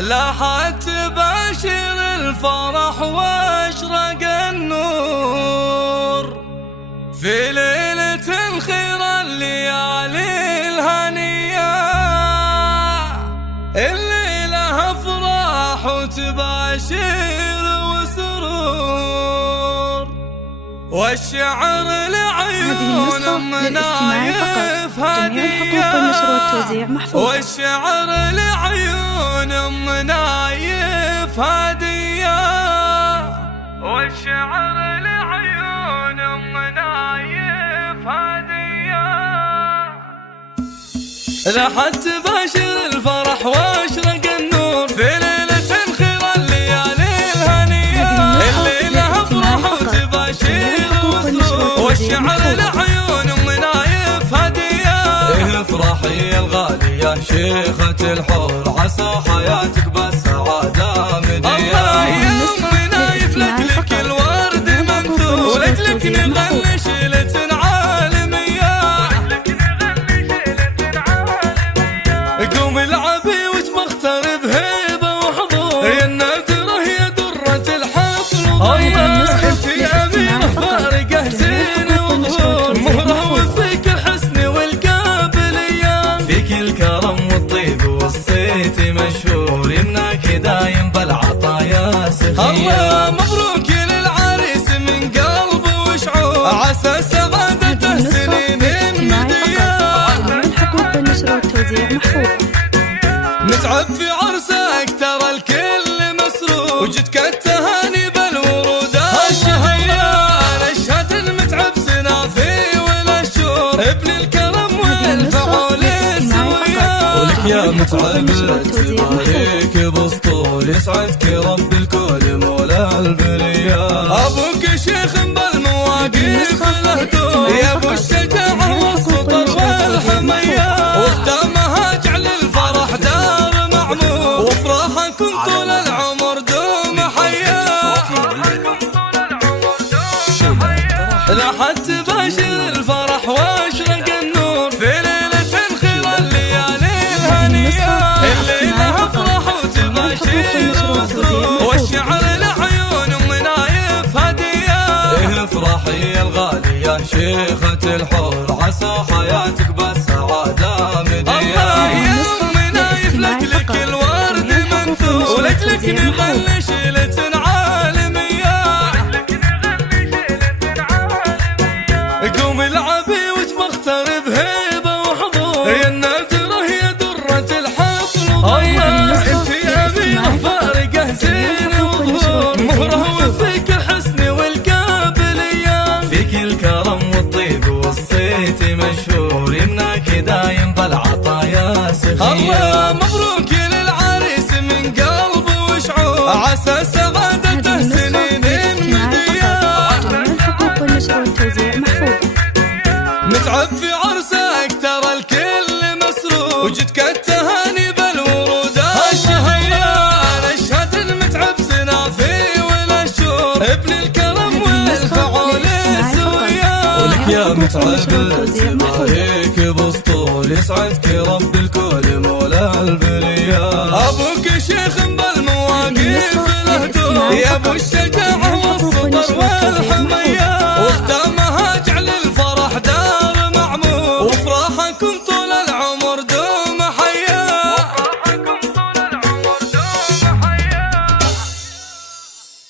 لاحت تباشر الفرح واشرق النور في ليلة خير الليالي الهنية. الليلة افراح وتباشر وسرور، والشعر لعيون منايف هدية، والشعر لعيون منايف هدية، والشعر لعيون منايف هدية. لاحت تباشر الفرح واشرق النور في ليلة خير الليالي الهنية. الليلة افراح وتباشر وسرور، والشعر لعيون منايف هدية. افرحي يا الغالية شيخة الحور، عسى حياتك بالسعادة مدية. الله يا أمي نايف لك الورد منثور، ولجلك نغني شيلة عالمية. قومي العبي وتمختر بهيبة وحضور، يا النادرة يا درة الحفل وضيوف. انت يا أميرة فارقة زين وظهور، مهرة وفيك الحسن والقابلية. فيك الكرم والطيب والصيت مشهور، يمناك دايم بالعطايا سخية. الله مبروك للعريس من قلب وشعور، عسى سعادته سنين مدية. حقوق النشر والتوزيع محفوظة. نتعب في عرسك ترى الكل مسرور، وجدك التهاني بالورودات الشهية. نشهد المتعب سنافي والاشور، ابن الكرم والفعول السوية. ولك يا متعب تبارك بسطول، يسعدك رب الكل مولى البرية. ابوك شيخ بالمواقف له دور، يا ابو الشجاعة والسطر والحمية. وختامها جعل الفرح دار معمور، وافراحكم طول العمر دوم حيا. لاحت تباشر الفرح واشرق النور في ليلة خير الليالي الهنية. الليلة افراح وتباشر وسرور، والشعر لعيون منايف هدية. افرحي يا الغالية شيخة الحور، عسى حياتك بالسعادة مدية. الله يا أمي نايف لك الورد منثور، ولجلك نغني شيلة عالمية. قومي العبي وتمختر بهيبة وحضور، يا النادرة يا درة الحفل وضيوف. انت يا أميرة فارقة زين وظهور، مهرة وفيك الحسن والقابلية. فيك الكرم والطيب والصيت مشهور، يمناك دايم بالعطايا سخية. الله مبروك للعريس من قلب وشعور، عسى سعادته سنين مدية. حقوق النشر والتوزيع محفوظة. نتعب في عرسك ترى الكل مسرور، وجدك التهاني بالورودات الشهية. نشهد المتعب سنافي والاشور، ابن الكرم والفعول السوية. ولك يا متعب تبارك بسطول، يسعدك رب الكل مولى البرية. ابوك شيخ بالمواقف له دور، يا ابو الشجاعة والسطر والحمية.